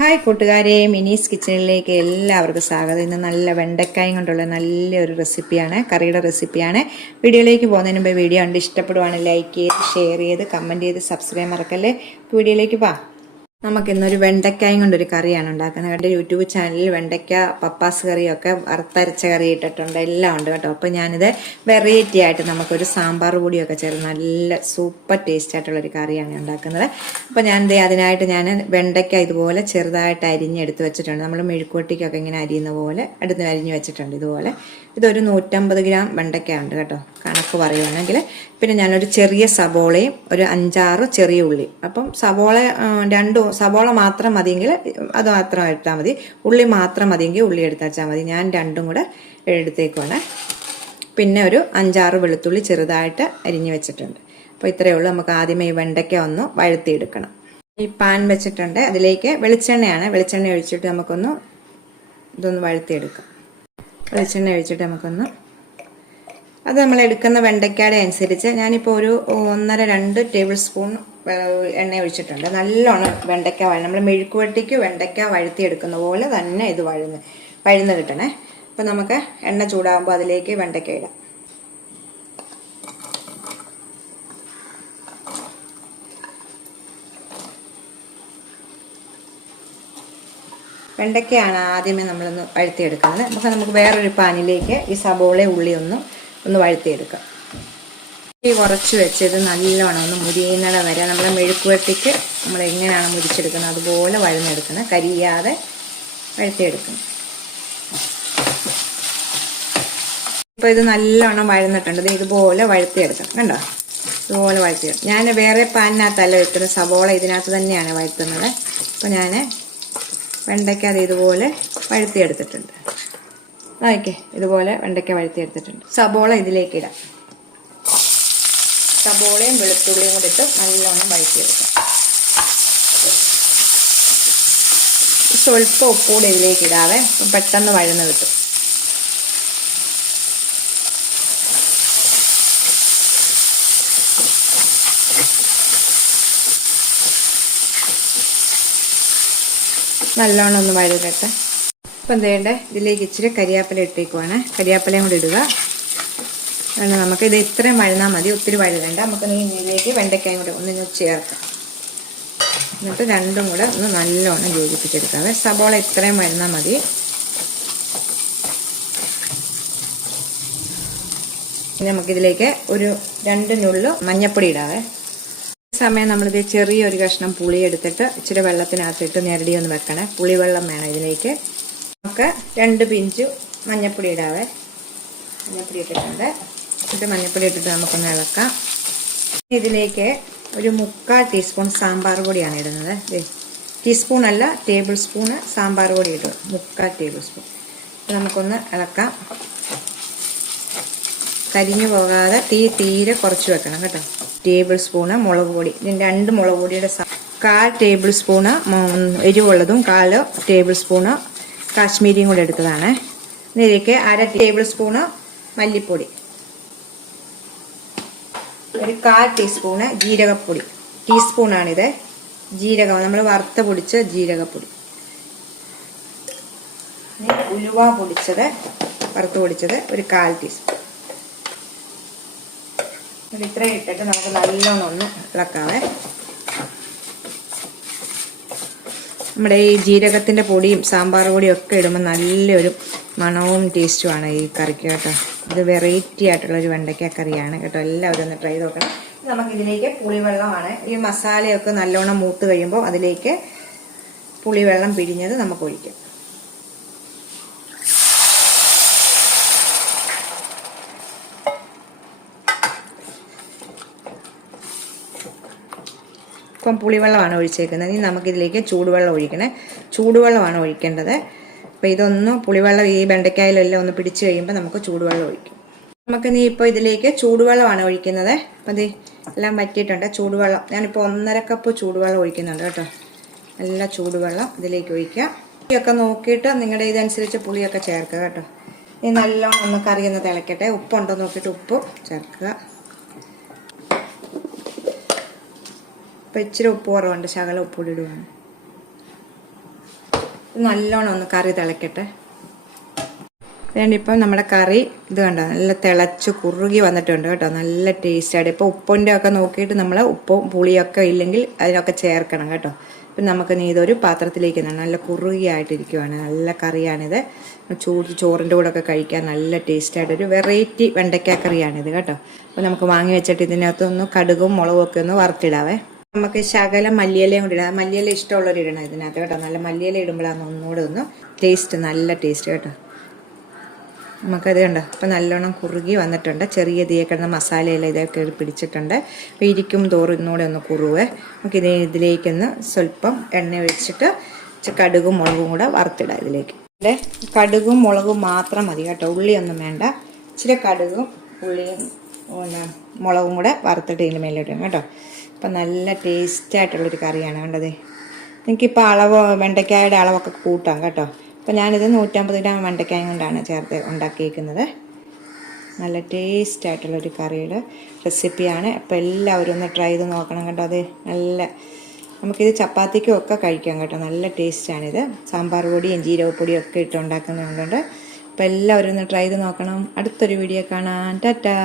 Hi കൂട്ടുകാരെ, മിനീസ് കിച്ചണിലേക്ക് എല്ലാവർക്കും സ്വാഗതം. ഇന്ന് നല്ല വെണ്ടക്കായും കൊണ്ടുള്ള നല്ലൊരു റെസിപ്പിയാണ്, കറിയുടെ റെസിപ്പിയാണ്. വീഡിയോയിലേക്ക് പോകുന്നതിന് മുമ്പ് വീഡിയോ കണ്ട് ഇഷ്ടപ്പെടുവാണെങ്കിൽ ലൈക്ക് ചെയ്ത് ഷെയർ ചെയ്ത് കമൻറ്റ് ചെയ്ത് സബ്സ്ക്രൈബ് മറക്കല്ലേ. വീഡിയോയിലേക്ക് പോകാം. നമുക്കിന്നൊരു വെണ്ടക്കായും കൊണ്ടൊരു കറിയാണ് ഉണ്ടാക്കുന്നത്. എൻ്റെ യൂട്യൂബ് ചാനലിൽ വെണ്ടയ്ക്ക പപ്പാസ് കറിയൊക്കെ വറുത്തരച്ച കറി ഇട്ടിട്ടുണ്ട്, എല്ലാം ഉണ്ട് കേട്ടോ. അപ്പോൾ ഞാനിത് വെറൈറ്റി ആയിട്ട് നമുക്കൊരു സാമ്പാർ പൊടിയൊക്കെ ചേർന്ന് നല്ല സൂപ്പർ ടേസ്റ്റ് ആയിട്ടുള്ളൊരു കറിയാണ് ഉണ്ടാക്കുന്നത്. അപ്പോൾ അതിനായിട്ട് ഞാൻ വെണ്ടയ്ക്ക ഇതുപോലെ ചെറുതായിട്ട് അരിഞ്ഞെടുത്ത് വെച്ചിട്ടുണ്ട്. നമ്മൾ മെഴുക്കുവട്ടിക്കൊക്കെ ഇങ്ങനെ അരിയുന്ന പോലെ അരിഞ്ഞ് വെച്ചിട്ടുണ്ട്. ഇതുപോലെ ഇതൊരു 150 ഗ്രാം വെണ്ടയ്ക്ക ഉണ്ട് കേട്ടോ, കണക്ക് പറയുകയാണെങ്കിൽ. പിന്നെ ഞാനൊരു ചെറിയ സബോളയും ഒരു 5-6 ചെറിയ ഉള്ളി. അപ്പം സബോള മാത്രം മതിയെങ്കിൽ അത് മാത്രം എടുത്താൽ മതി, ഉള്ളി മാത്രം മതിയെങ്കിൽ ഉള്ളി എടുത്താൽ മതി. ഞാൻ രണ്ടും കൂടെ എടുത്തേക്കുവാണ്. പിന്നെ ഒരു 5-6 വെളുത്തുള്ളി ചെറുതായിട്ട് അരിഞ്ഞ് വെച്ചിട്ടുണ്ട്. അപ്പോൾ ഇത്രയേ ഉള്ളൂ. നമുക്ക് ആദ്യമേ ഈ വെണ്ടയ്ക്ക ഒന്ന് വഴത്തിയെടുക്കണം. ഈ പാൻ വെച്ചിട്ടുണ്ട്, അതിലേക്ക് വെളിച്ചെണ്ണ ഒഴിച്ചിട്ട് നമുക്കൊന്ന് ഇതൊന്ന് വഴത്തിയെടുക്കാം. വെളിച്ചെണ്ണ ഒഴിച്ചിട്ട് അത് നമ്മൾ എടുക്കുന്ന വെണ്ടയ്ക്കയുടെ അനുസരിച്ച് ഞാനിപ്പോൾ ഒരു 1-2 ടേബിൾ സ്പൂൺ എണ്ണ ഒഴിച്ചിട്ടുണ്ട്. നല്ലോണം വെണ്ടയ്ക്ക നമ്മൾ മെഴുക്കുവട്ടിക്ക് വെണ്ടയ്ക്ക വഴത്തിയെടുക്കുന്ന പോലെ തന്നെ ഇത് വഴന്ന് കിട്ടണേ. അപ്പം നമുക്ക് എണ്ണ ചൂടാകുമ്പോൾ അതിലേക്ക് വെണ്ടയ്ക്ക ഇടാം. വെണ്ടയ്ക്കയാണ് ആദ്യമേ നമ്മളൊന്ന് വഴത്തിയെടുക്കുന്നത്. നമുക്ക് വേറൊരു പാനിലേക്ക് ഈ സബോളയും ഉള്ളി ഒന്ന് വഴത്തിയെടുക്കാം. ഈ കുറച്ച് വെച്ചത് നല്ലോണം ഒന്ന് മുരിയുന്നിട വരെ നമ്മൾ മെഴുക്കുവട്ടിക്ക് നമ്മൾ എങ്ങനെയാണ് മുരിച്ചെടുക്കുന്നത് അതുപോലെ വഴന്നെടുക്കുന്നത്, കരിയാതെ വഴത്തിയെടുക്കണം. ഇപ്പോൾ ഇത് നല്ലോണം വഴന്നിട്ടുണ്ട്. ഇതുപോലെ വഴത്തിയെടുക്കണം, കണ്ടോ? ഇതുപോലെ വഴത്തിയെടുക്കും. ഞാൻ വേറെ പാനിനകത്തല്ല വെക്കുന്നത്, സബോള ഇതിനകത്ത് തന്നെയാണ് വഴറ്റുന്നത്. അപ്പോൾ ഞാൻ വെണ്ടയ്ക്ക അത് ഇതുപോലെ വഴത്തിയെടുത്തിട്ടുണ്ട്. ഓക്കെ, ഇതുപോലെ വെണ്ടയ്ക്ക വഴത്തിയെടുത്തിട്ടുണ്ട്. സബോള ഇതിലേക്ക് ഇടാം. സബോളയും വെളുത്തുള്ളിയും കൂടി ഇട്ട് നല്ലോണം വഴറ്റിയെടുക്കാം. സ്വല്പം ഉപ്പൂടെ ഇതിലേക്ക് ഇടാതെ പെട്ടെന്ന് വഴന്ന് കിട്ടും. നല്ലോണം ഒന്ന് വഴറ്റട്ടെ. അപ്പം എന്തേണ്ടേ, ഇതിലേക്ക് ഇച്ചിരി കരിയാപ്പില ഇട്ടേക്കുവാണ്. കരിയാപ്പിലയും കൂടി ഇടുക. നമുക്കിത് ഇത്രയും വഴന്നാൽ മതി, ഒത്തിരി വഴതേണ്ട. നമുക്ക് ഇതിലേക്ക് വെണ്ടയ്ക്കായും കൂടി ഒന്ന് ചേർക്കാം. എന്നിട്ട് രണ്ടും കൂടെ ഒന്ന് നല്ലോണം യോജിപ്പിച്ചെടുക്കാവേ. സബോള ഇത്രയും വഴന്നാൽ മതി. പിന്നെ നമുക്കിതിലേക്ക് ഒരു 2 നുള്ളു മഞ്ഞപ്പൊടി ഇടാവേ. സമയം നമ്മളിത് ചെറിയൊരു കഷ്ണം പുളി എടുത്തിട്ട് ഇച്ചിരി വെള്ളത്തിനകത്തിട്ട് ഞെരടി ഒന്ന് വെക്കണേ. പുളിവെള്ളം വേണം ഇതിലേക്ക്. നമുക്ക് 2 പിഞ്ച് മഞ്ഞപ്പൊടി ഇടാവേ. മഞ്ഞപ്പൊടി ഇട്ടിട്ടുണ്ട്. മഞ്ഞപ്പൊടി ഇട്ടിട്ട് നമുക്കൊന്ന് ഇളക്കാം. ഇതിലേക്ക് ഒരു 3/4 ടീസ്പൂൺ സാമ്പാർ പൊടിയാണ് ഇടുന്നത്. ടീസ്പൂൺ അല്ല, ടേബിൾ സ്പൂണ് സാമ്പാർ പൊടി ഇടും. 3/4 ടേബിൾ സ്പൂൺ. നമുക്കൊന്ന് ഇളക്കാം. കരിഞ്ഞു പോകാതെ തീരെ കുറച്ച് വെക്കണം കേട്ടോ. ടേബിൾ സ്പൂണ് മുളക് പൊടി. 2 മുളക് പൊടിയുടെ 1/4 ടേബിൾ സ്പൂണ് എരിവുള്ളതും 1/4 ടേബിൾ സ്പൂണ് കാശ്മീരിയും കൂടെ എടുത്തതാണ്. ഇതിലേക്ക് 1/2 ടേബിൾ സ്പൂണ് മല്ലിപ്പൊടി, ഒരു 1/4 ടീസ്പൂണ് ജീരകപ്പൊടി. ടീസ്പൂണാണിത്. ജീരകം നമ്മൾ വറുത്ത് പൊടിച്ച ജീരകപ്പൊടി. ഉലുവ പൊടിച്ചത്, വറുത്ത് പൊടിച്ചത് ഒരു 1/4 ടീസ്പൂൺ. ഇത്രയും ഇട്ടിട്ട് നമുക്ക് നല്ലോണം ഒന്ന് ഇളക്കാവേ. നമ്മുടെ ഈ ജീരകത്തിന്റെ പൊടിയും സാമ്പാർ പൊടിയും ഒക്കെ ഇടുമ്പോൾ നല്ലൊരു മണവും ടേസ്റ്റുമാണ് ഈ കറിക്ക് കേട്ടോ. ഇത് വെറൈറ്റി ആയിട്ടുള്ളൊരു വെണ്ടയ്ക്ക കറിയാണ് കേട്ടോ. എല്ലാവരും ഒന്ന് ട്രൈ നോക്കണം. നമുക്കിതിലേക്ക് പുളിവെള്ളമാണ്. ഈ മസാലയൊക്കെ നല്ലോണം മൂത്ത് കഴിയുമ്പോൾ അതിലേക്ക് പുളിവെള്ളം പിഴിഞ്ഞത് നമുക്ക് ഒഴിക്കാം. ഇപ്പം പുളിവെള്ളമാണ് ഒഴിച്ചേക്കുന്നത്. ഇനി നമുക്കിതിലേക്ക് ചൂടുവെള്ളം ഒഴിക്കണേ. ചൂടുവെള്ളമാണ് ഒഴിക്കേണ്ടത്. അപ്പോൾ ഇതൊന്ന് പുളിവെള്ളം ഈ വെണ്ടയ്ക്കായിലെല്ലാം ഒന്ന് പിടിച്ചു കഴിയുമ്പോൾ നമുക്ക് ചൂടുവെള്ളം ഒഴിക്കും. നമുക്കിനി ഇപ്പോൾ ഇതിലേക്ക് ചൂടുവെള്ളമാണ് ഒഴിക്കുന്നത്. അപ്പം ഇത് എല്ലാം വറ്റിയിട്ടുണ്ട്. ചൂടുവെള്ളം ഞാനിപ്പോൾ 1.5 കപ്പ് ചൂടുവെള്ളം ഒഴിക്കുന്നുണ്ട് കേട്ടോ. നല്ല ചൂടുവെള്ളം ഇതിലേക്ക് ഒഴിക്കുക. പുളിയൊക്കെ നോക്കിയിട്ട് നിങ്ങളുടെ ഇതനുസരിച്ച് പുളിയൊക്കെ ചേർക്കുക കേട്ടോ. ഇനി നല്ലോണം ഒന്ന് കറി ഒന്ന് തിളയ്ക്കട്ടെ. ഉപ്പുണ്ടോ നോക്കിയിട്ട് ഉപ്പ് ചേർക്കുക. ഇപ്പോൾ ഇച്ചിരി ഉപ്പ് കുറവുണ്ട്, ശകലം ഉപ്പുകൂടി ഇടുവാണ്. നല്ലോണം ഒന്ന് കറി തിളയ്ക്കട്ടെ. വേണ്ടിപ്പം നമ്മുടെ കറി ഇത് കണ്ടോ നല്ല തിളച്ച് കുറുകി വന്നിട്ടുണ്ട് കേട്ടോ. നല്ല ടേസ്റ്റാണ്. ഇപ്പോൾ ഉപ്പിൻ്റെ ഒക്കെ നോക്കിയിട്ട് നമ്മൾ ഉപ്പും പുളിയൊക്കെ ഇല്ലെങ്കിൽ അതിനൊക്കെ ചേർക്കണം കേട്ടോ. അപ്പം നമുക്ക് ഇതൊരു പാത്രത്തിലേക്ക് നല്ല കുറുകിയായിട്ടിരിക്കുവാണ്. നല്ല കറിയാണിത്. ചോറിൻ്റെ കൂടെ ഒക്കെ കഴിക്കാൻ നല്ല ടേസ്റ്റായിട്ടൊരു വെറൈറ്റി വെണ്ടയ്ക്ക കറിയാണിത് കേട്ടോ. അപ്പോൾ നമുക്ക് വാങ്ങി വെച്ചിട്ട് ഇതിനകത്തൊന്ന് കടുകും മുളകും ഒക്കെ ഒന്ന് വറുത്തിടാവേ. നമുക്ക് ശകലം മല്ലിയിലയും കൂടി ഇടാം. മല്ലിയില ഇഷ്ടമുള്ളവർ ഇടണം ഇതിനകത്ത് കേട്ടോ. നല്ല മല്ലിയില ഇടുമ്പോഴാണ് ഒന്നുകൂടെ ഒന്ന് ടേസ്റ്റ്, നല്ല ടേസ്റ്റ് കേട്ടോ. നമുക്കത് കണ്ടോ അപ്പം നല്ലോണം കുറുകി വന്നിട്ടുണ്ട്. ചെറിയ തീയെ കിടന്ന മസാലയെല്ലാം ഇതൊക്കെ പിടിച്ചിട്ടുണ്ട്. അപ്പോൾ ഇരിക്കും തോറും ഇന്നുകൂടെ ഒന്ന് കുറുവേ. ഇതിലേക്കൊന്ന് സ്വല്പം എണ്ണ ഒഴിച്ചിട്ട് കടുകും മുളകും കൂടെ വറുത്തിടാം ഇതിലേക്ക്. ഇവിടെ കടുകും മുളകും മാത്രം മതി കേട്ടോ, ഉള്ളിയൊന്നും വേണ്ട. ഇച്ചിരി കടുകും ഉള്ളിയും മുളകും കൂടെ വറുത്തിട്ട് ഇതിൻ്റെ മേലിടും കേട്ടോ. അപ്പം നല്ല ടേസ്റ്റായിട്ടുള്ളൊരു കറിയാണ് കണ്ടത്. എനിക്കിപ്പോൾ വെണ്ടയ്ക്കായുടെ അളവൊക്കെ കൂട്ടാം കേട്ടോ. അപ്പോൾ ഞാനിത് 150 ഗ്രാം വെണ്ടയ്ക്കായും കൊണ്ടാണ് ചേർത്ത് ഉണ്ടാക്കിയിരിക്കുന്നത്. നല്ല ടേസ്റ്റായിട്ടുള്ളൊരു കറിയുടെ റെസിപ്പിയാണ്. അപ്പോൾ എല്ലാവരും ഒന്ന് ട്രൈ ചെയ്ത് നോക്കണം കേട്ടോ. അത് നമുക്കിത് ചപ്പാത്തിക്കും ഒക്കെ കഴിക്കാം കേട്ടോ. നല്ല ടേസ്റ്റാണിത്. സാമ്പാർ പൊടിയും ജീരകപ്പൊടിയും ഒക്കെ ഇട്ട് ഉണ്ടാക്കുന്നതുകൊണ്ട് അപ്പോൾ എല്ലാവരും ഒന്ന് ട്രൈ ചെയ്ത് നോക്കണം. അടുത്തൊരു വീഡിയോ കാണാം. ടാറ്റാ.